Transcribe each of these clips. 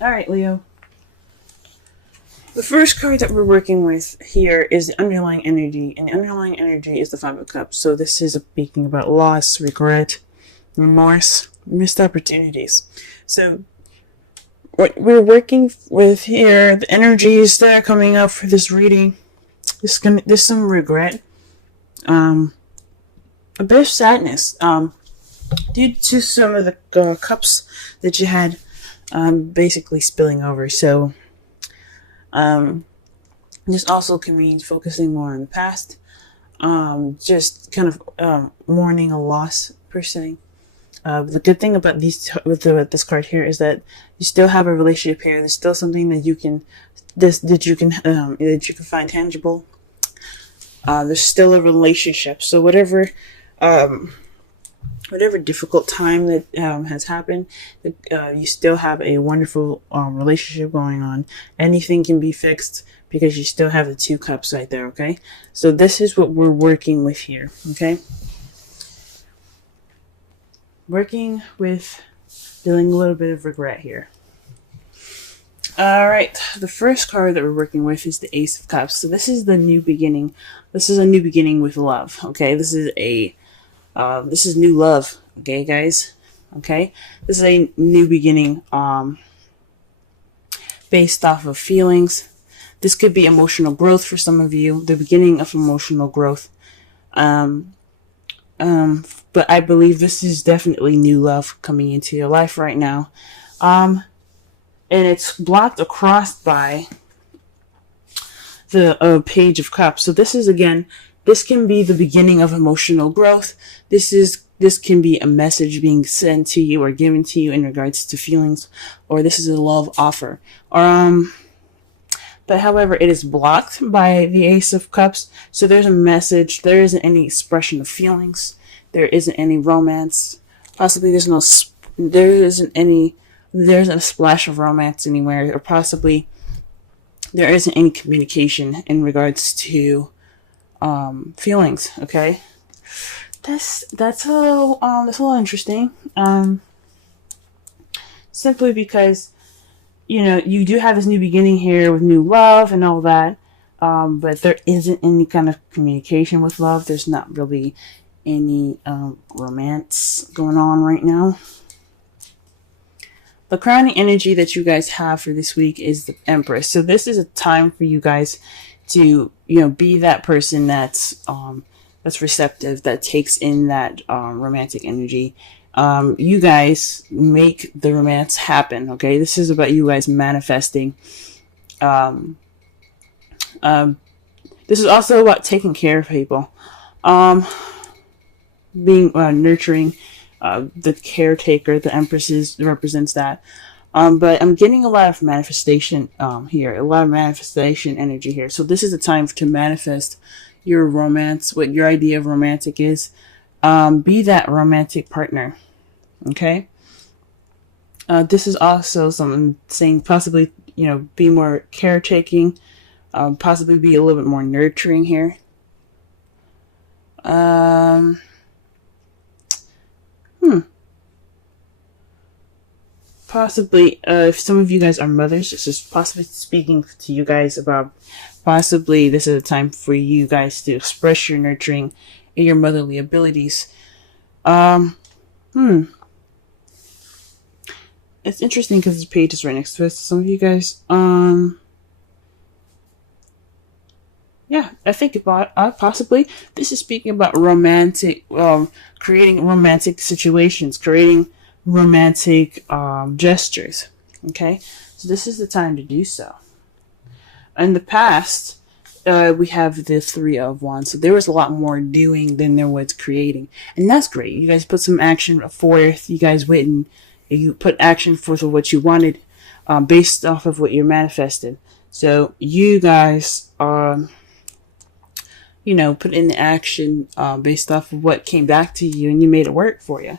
Alright, Leo. The first card that we're working with here is the underlying energy, and the underlying energy is the Five of Cups. So this is speaking about loss, regret, remorse, missed opportunities. So what we're working with here, the energies that are coming up for this reading, there's some regret, a bit of sadness, due to some of the cups that you had, basically spilling over. So this also can mean focusing more on the past, just kind of mourning a loss per se. The good thing about this card here is that you still have a relationship here. There's still something that you can find tangible. There's still a relationship. So whatever difficult time that has happened, you still have a wonderful relationship going on. Anything can be fixed because you still have the two cups right there, okay? So this is what we're working with here, okay? Working with dealing a little bit of regret here. Alright, the first card that we're working with is the Ace of Cups. So this is the new beginning. This is a new beginning with love, okay? This is new love, okay, guys? Okay? This is a new beginning, based off of feelings. This could be emotional growth for some of you, the beginning of emotional growth. But I believe this is definitely new love coming into your life right now. And it's blocked across by the Page of Cups. So this is, again, this can be the beginning of emotional growth. This can be a message being sent to you or given to you in regards to feelings, or this is a love offer. But however, it is blocked by the Ace of Cups. So there's a message. There isn't any expression of feelings. There isn't any romance. Possibly there's a splash of romance anywhere, or possibly there isn't any communication in regards to feelings. Okay, that's a little interesting. Simply because, you know, you do have this new beginning here with new love and all that, but there isn't any kind of communication with love. There's not really any romance going on right now. The crowning energy that you guys have for this week is the Empress. So this is a time for you guys to, you know, be that person that's receptive, that takes in that romantic energy. You guys make the romance happen, okay? This is about you guys manifesting. This is also about taking care of people. Being nurturing, the caretaker, the Empress represents that. But I'm getting a lot of manifestation here, a lot of manifestation energy here. So this is a time to manifest your romance, what your idea of romantic is. Be that romantic partner, okay? This is also someone saying possibly, you know, be more caretaking, possibly be a little bit more nurturing here. Possibly, if some of you guys are mothers, this is possibly speaking to you guys about possibly this is a time for you guys to express your nurturing and your motherly abilities. It's interesting because this page is right next to it. Some of you guys, yeah, I think about possibly this is speaking about romantic, creating romantic situations, creating romantic gestures. Okay, so this is the time to do so. In the past, we have the Three of Wands, so there was a lot more doing than there was creating, and that's great. You guys put some action forth. You guys went and you put action forth of what you wanted, based off of what you manifested. So you guys you know, put in the action based off of what came back to you, and you made it work for you.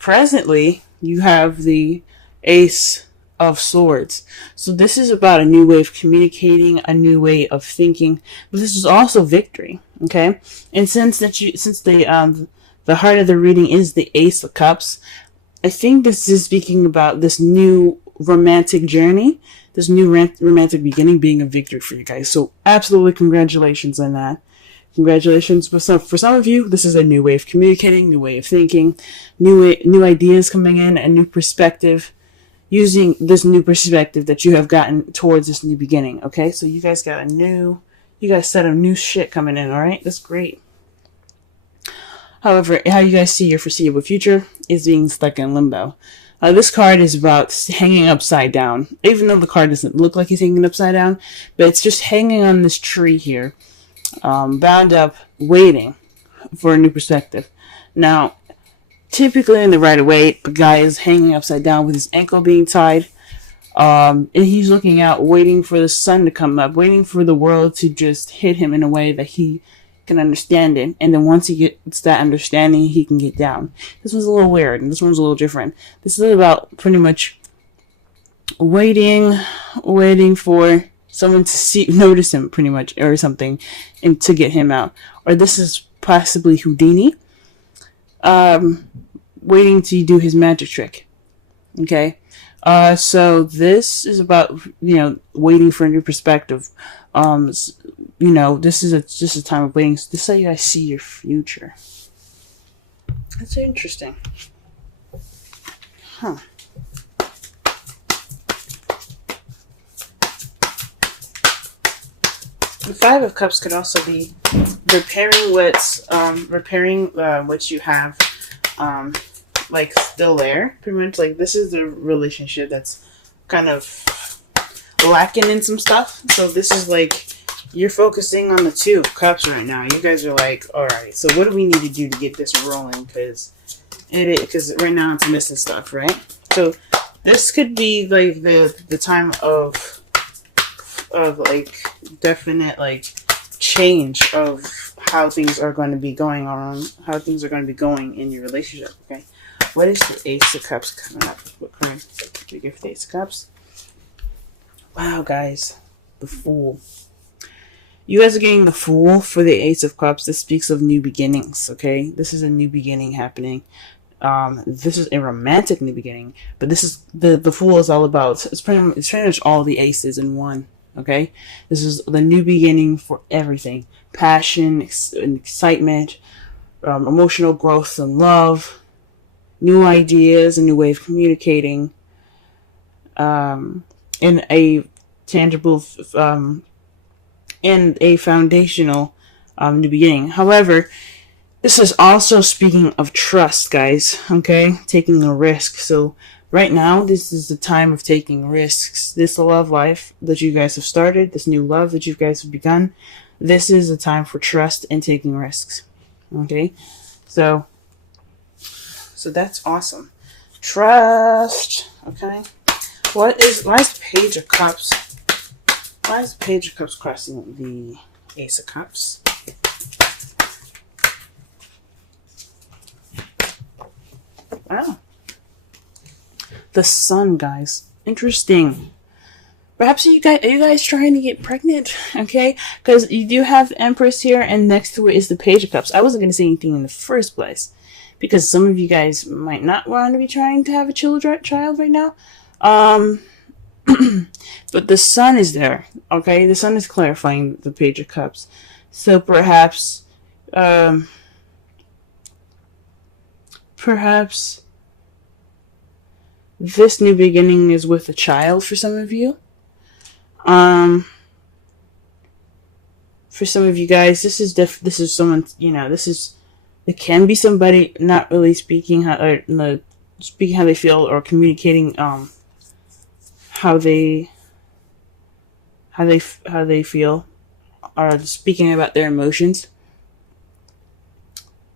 Presently, you have the Ace of Swords. So this is about a new way of communicating, a new way of thinking, but this is also victory. Okay, and since the heart of the reading is the Ace of Cups, I think this is speaking about this new romantic journey, this new romantic beginning being a victory for you guys. So absolutely congratulations on that. Congratulations. For some of you, this is a new way of communicating, new way of thinking, new ideas coming in, a new perspective, using this new perspective that you have gotten towards this new beginning. Okay, so you guys got you guys set of new shit coming in. All right, that's great. However, how you guys see your foreseeable future is being stuck in limbo. This card is about hanging upside down, even though the card doesn't look like he's hanging upside down, but it's just hanging on this tree here, bound up, waiting for a new perspective. Now, typically in the Rider-Waite, the guy is hanging upside down with his ankle being tied, and he's looking out, waiting for the sun to come up, waiting for the world to just hit him in a way that he can understand it, and then once he gets that understanding, he can get down. This one's a little weird, and this one's a little different. This is about pretty much waiting for someone to notice him, pretty much, or something, and to get him out. Or this is possibly Houdini, waiting to do his magic trick. Okay, so this is about, waiting for a new perspective. This is just a time of waiting. This is how you guys see your future. That's interesting. Huh. The Five of Cups could also be repairing what you have, still there. Pretty much, this is the relationship that's kind of lacking in some stuff. So this is you're focusing on the Two of Cups right now. You guys are all right, so what do we need to do to get this rolling? Because right now it's missing stuff, right? So this could be the time of definite change of how things are going to be going on, how things are going to be going in your relationship. Okay, what is the Ace of Cups coming up? What card do you give the Ace of Cups? Wow, guys, the Fool. You guys are getting the Fool for the Ace of Cups. This speaks of new beginnings, okay? This is a new beginning happening. This is a romantic new beginning, but this is the Fool is all about. It's pretty much all the aces in one, okay? This is the new beginning for everything: passion, excitement, emotional growth and love, new ideas, a new way of communicating, in a tangible, and a foundational new beginning. However, this is also speaking of trust, guys, okay? Taking a risk. So right now, this is the time of taking risks. This love life that you guys have started, this new love that you guys have begun, this is a time for trust and taking risks, okay? So that's awesome. Trust, okay? Why is the Page of Cups? Why is the Page of Cups crossing the Ace of Cups? Wow. The Sun, guys. Interesting. Perhaps are you guys trying to get pregnant? Okay? Because you do have the Empress here, and next to it is the Page of Cups. I wasn't going to say anything in the first place, because some of you guys might not want to be trying to have a child right now. But the Sun is there, okay? The Sun is clarifying the Page of Cups. So perhaps this new beginning is with a child for some of you. For some of you guys, this is someone, it can be somebody not really speaking how they feel, or communicating how they feel, or speaking about their emotions.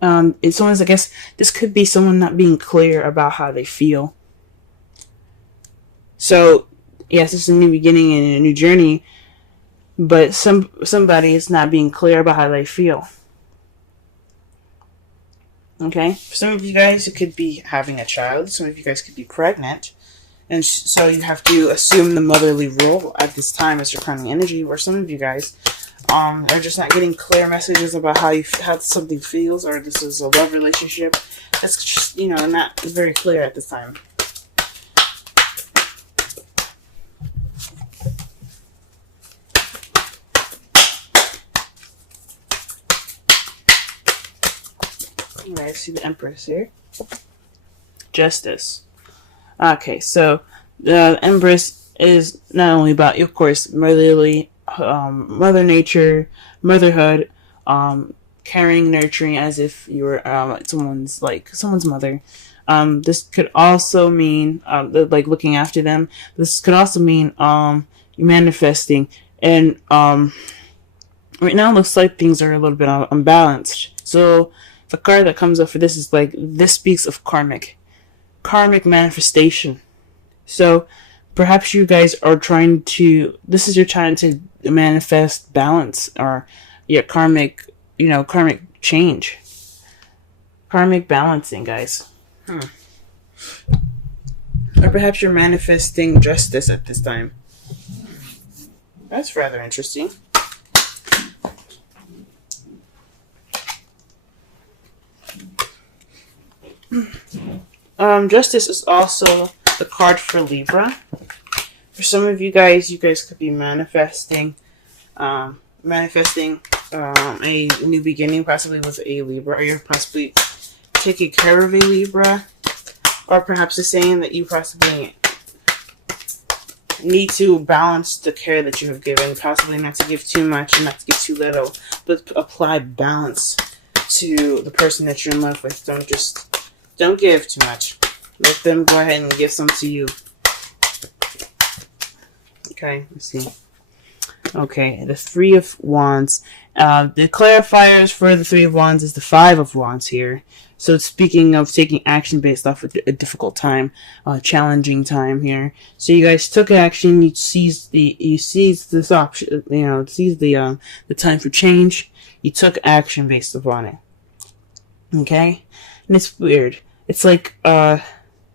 It's someone's, I guess, this could be someone not being clear about how they feel. So, yes, it's a new beginning and a new journey, but somebody is not being clear about how they feel. Okay? For some of you guys, it could be having a child. Some of you guys could be pregnant. And so you have to assume the motherly role at this time as your crowning energy, where some of you guys are just not getting clear messages about how something feels, or this is a love relationship. That's just, not very clear at this time. You guys see the Empress here. Justice. Okay, so the Empress is not only about, of course, motherly, mother nature, motherhood, caring, nurturing, as if you were someone's mother. This could also mean like looking after them. This could also mean manifesting. And right now it looks like things are a little bit unbalanced. So the card that comes up for this is like, this speaks of karmic manifestation. So perhaps you guys are this is your time to manifest balance, or karmic change. Karmic balancing, guys. Or perhaps you're manifesting justice at this time. That's rather interesting. Justice is also the card for Libra. For some of you guys could be manifesting a new beginning, possibly with a Libra, or you're possibly taking care of a Libra, or perhaps it's saying that you possibly need to balance the care that you have given, possibly not to give too much and not to give too little, but apply balance to the person that you're in love with. Don't give too much. Let them go ahead and give some to you. Okay, let's see. Okay, the Three of Wands. The clarifiers for the Three of Wands is the Five of Wands here. So speaking of taking action based off a difficult time, challenging time here. So you guys took action. You seized this option. Seized the time for change. You took action based upon it. Okay, and it's weird. It's like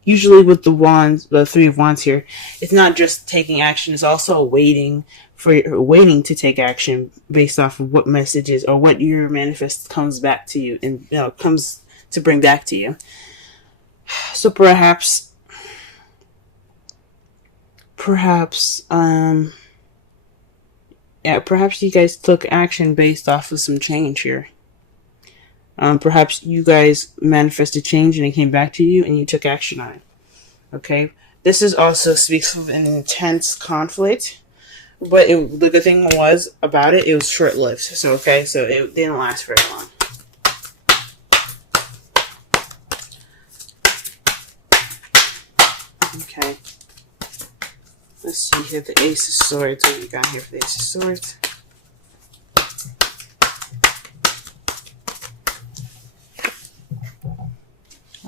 usually with the Three of Wands here, it's not just taking action. It's also waiting to take action based off of what messages or what your manifest comes back to you and comes to bring back to you. So perhaps you guys took action based off of some change here. Perhaps you guys manifested change and it came back to you and you took action on it. Okay, this is also speaks of an intense conflict, but the good thing about it was short-lived. So it didn't last very long. Okay, let's see here, the Ace of Swords. What do we got here for the Ace of Swords?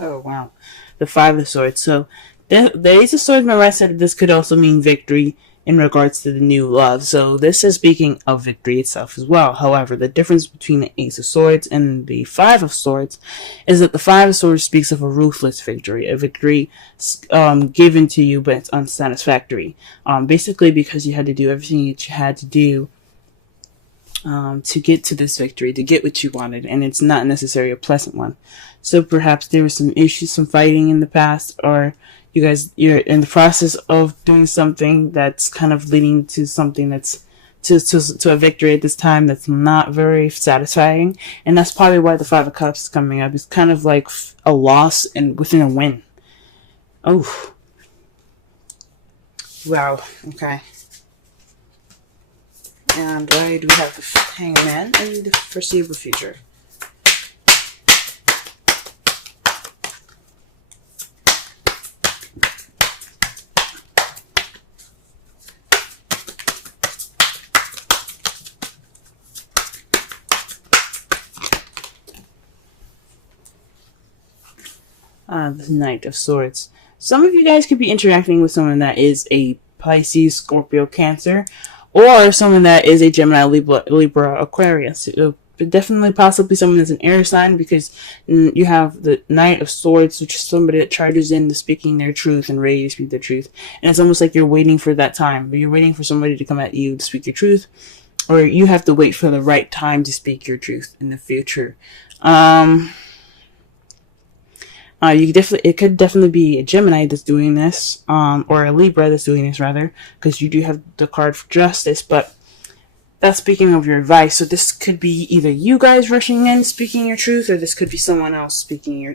Oh, wow. The Five of Swords. So, the Ace of Swords, remember I said this could also mean victory in regards to the new love. So, this is speaking of victory itself as well. However, the difference between the Ace of Swords and the Five of Swords is that the Five of Swords speaks of a ruthless victory. A victory given to you, but it's unsatisfactory. Basically because you had to do everything that you had to do to get to this victory, to get what you wanted, and it's not necessarily a pleasant one. So perhaps there was some issues, some fighting in the past, or you're in the process of doing something that's kind of leading to something that's to a victory at this time that's not very satisfying, and that's probably why the Five of Cups is coming up. It's kind of like a loss and within a win. Oh, wow. Okay. And why do we have the Hangman and the foreseeable future? The Knight of Swords. Some of you guys could be interacting with someone that is a Pisces, Scorpio, Cancer, or someone that is a Gemini, Libra, Aquarius. Definitely possibly someone that's an air sign, because you have the Knight of Swords, which is somebody that charges into speaking their truth and ready to speak their truth. And it's almost like you're waiting for that time. But you're waiting for somebody to come at you to speak your truth, or you have to wait for the right time to speak your truth in the future. It could definitely be a Gemini that's doing this, or a Libra that's doing this rather, because you do have the card for Justice. But that's speaking of your advice. So this could be either you guys rushing in speaking your truth, or this could be someone else speaking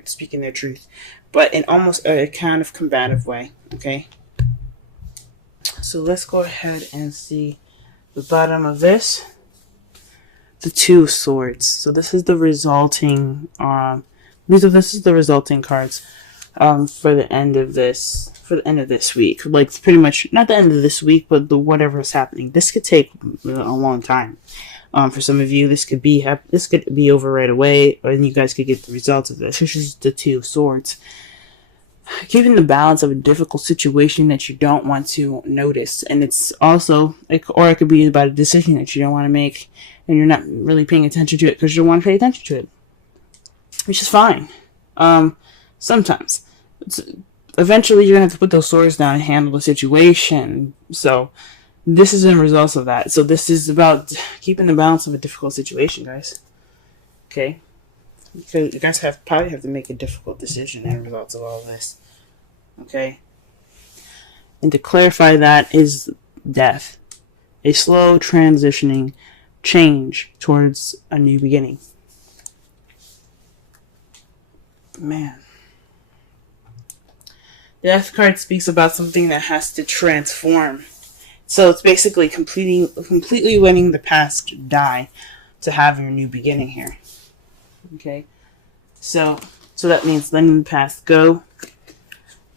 their truth, but in almost a kind of combative way. Okay. So let's go ahead and see the bottom of this. The Two of Swords. So this is the resulting. This is the resulting cards for the end of this. For the end of this week, like pretty much not the end of this week, but the whatever is happening. This could take a long time. For some of you, this could be over right away, and you guys could get the results of this. This is the Two of Swords. Keeping the balance of a difficult situation that you don't want to notice, and it's also, or it could be about a decision that you don't want to make, and you're not really paying attention to it because you don't want to pay attention to it, which is fine. Sometimes. Eventually, you're going to have to put those swords down and handle the situation. So, this is the results of that. So, this is about keeping the balance of a difficult situation, guys. Okay? Because you guys probably have to make a difficult decision as a result of all of this. Okay? And to clarify that is death. A slow transitioning change towards a new beginning. Man. The Death card speaks about something that has to transform. So it's basically completely letting the past die to have your new beginning here. Okay? So that means letting the past go,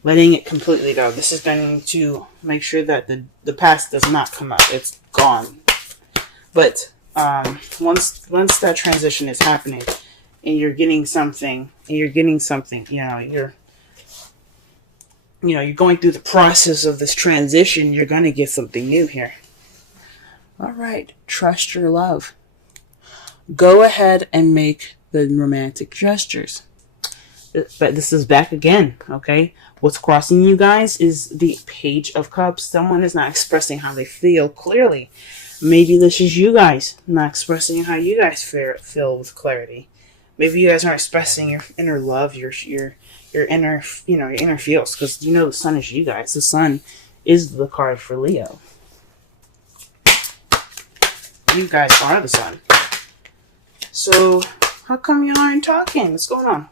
letting it completely go. This is going to make sure that the past does not come up. It's gone. But once that transition is happening, and you're getting something, you're going through the process of this transition, you're going to get something new here. All right, trust your love. Go ahead and make the romantic gestures. But this is back again, okay? What's crossing you guys is the Page of Cups. Someone is not expressing how they feel clearly. Maybe this is you guys not expressing how you guys feel with clarity. Maybe you guys aren't expressing your inner love, your inner, your inner feels, because the sun is you guys. The sun is the card for Leo. You guys are the sun. So how come you aren't talking? What's going on?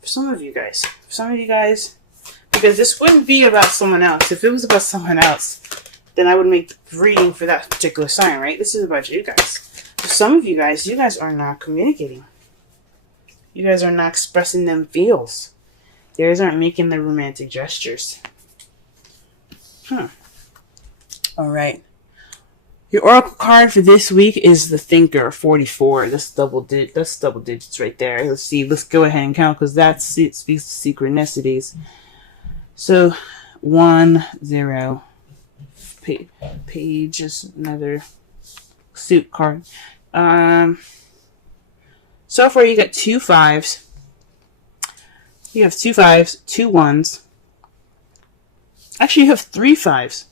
For some of you guys, because this wouldn't be about someone else. If it was about someone else, then I would make the reading for that particular sign, right? This is about you guys. For some of you guys are not communicating. You guys are not expressing them feels. You guys aren't making the romantic gestures. All right. Your oracle card for this week is the Thinker, 44. That's double digits right there. Let's see. Let's go ahead and count because that speaks to synchronicities. So 1, 0. Page is another suit card. So far you got 2 5s. You have 2 5s, 2 1s. Actually, you have 3 5s.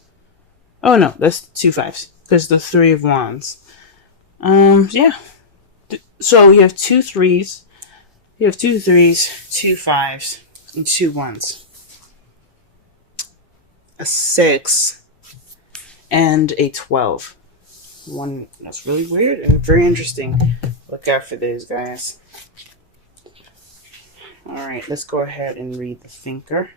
Oh no, that's 2 5s because the 3 of wands. Yeah. So you have 2 3s. You have 2 3s, 2 5s, and 2 1s. A 6 and a 12. One that's really weird and very interesting. Look out for these guys. Alright, let's go ahead and read the Thinker.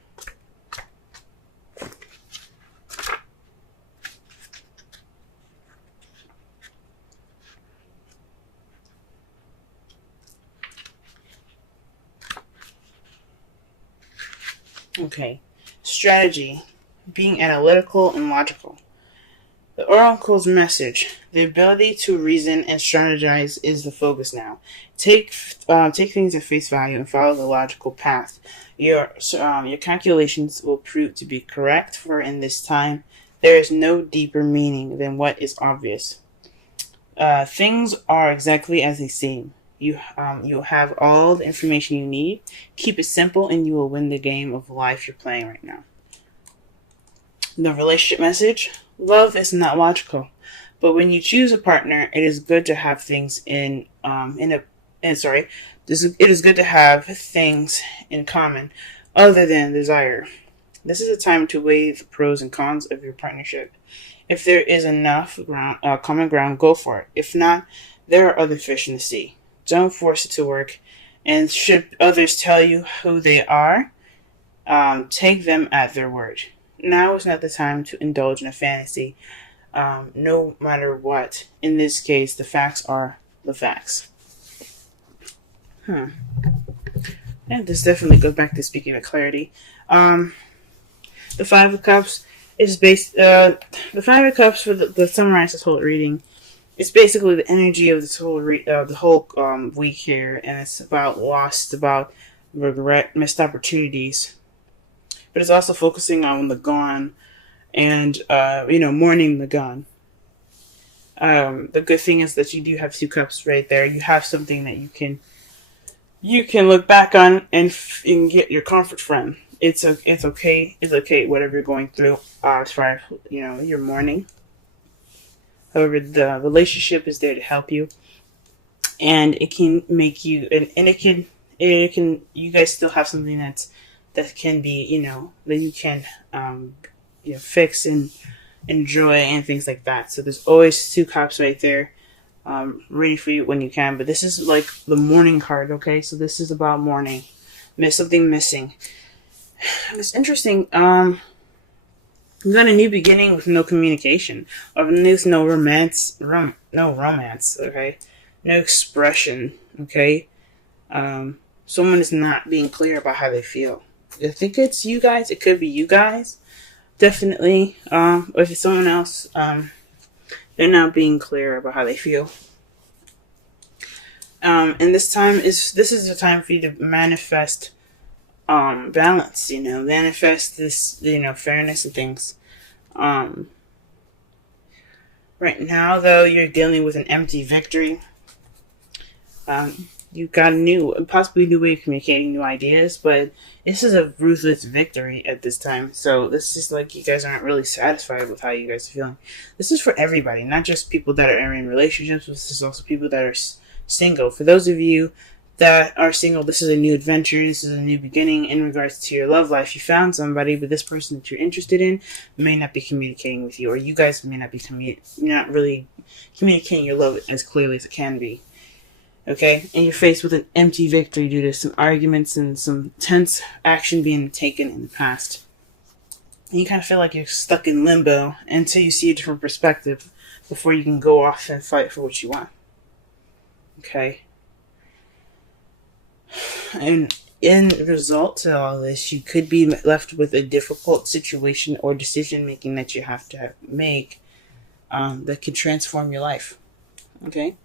Okay. Strategy. Being analytical and logical. The oracle's message: the ability to reason and strategize is the focus now. Take things at face value and follow the logical path. Your calculations will prove to be correct, for in this time there is no deeper meaning than what is obvious. Things are exactly as they seem. You'll have all the information you need. Keep it simple and you will win the game of life you're playing right now. The relationship message: love is not logical, but when you choose a partner, it is good to have things it is good to have things in common other than desire. This is a time to weigh the pros and cons of your partnership. If there is enough common ground, go for it. If not, there are other fish in the sea. Don't force it to work. And should others tell you who they are, take them at their word. Now is not the time to indulge in a fantasy, no matter what. In this case, the facts are the facts. And this definitely goes back to speaking of clarity. The Five of Cups is based. The Five of Cups, for the summarize this whole reading, it's basically the energy of this whole the whole week here, and it's about loss, about regret, missed opportunities, but it's also focusing on the gone, and mourning the gone. The good thing is that you do have two cups right there. You have something that you can look back on and get your comfort from. It's okay. It's okay, whatever you're going through, as far as, your mourning. However, the relationship is there to help you. And it can make you, and it can, you guys still have something that can be, that you can, fix and enjoy and things like that. So there's always two cups right there, ready for you when you can. But this is like the mourning card, okay? So this is about mourning. Something missing. It's interesting. You got a new beginning with no communication. Or there's no romance. No romance, okay? No expression, okay? Someone is not being clear about how they feel. I think it's you guys. It could be you guys. Definitely. Or if it's someone else, they're not being clear about how they feel. And this is the time for you to manifest balance, manifest this, fairness and things. Right now, though, you're dealing with an empty victory. You've got possibly a new way of communicating new ideas, but this is a ruthless victory at this time. So this is like you guys aren't really satisfied with how you guys are feeling. This is for everybody, not just people that are in relationships. This is also people that are single. For those of you that are single, this is a new adventure. This is a new beginning in regards to your love life. You found somebody, but this person that you're interested in may not be communicating with you, or you guys may not be not really communicating your love as clearly as it can be. Okay? And you're faced with an empty victory due to some arguments and some tense action being taken in the past. And you kind of feel like you're stuck in limbo until you see a different perspective before you can go off and fight for what you want. Okay? And in result to all this, you could be left with a difficult situation or decision making that you have to make that can transform your life. Okay?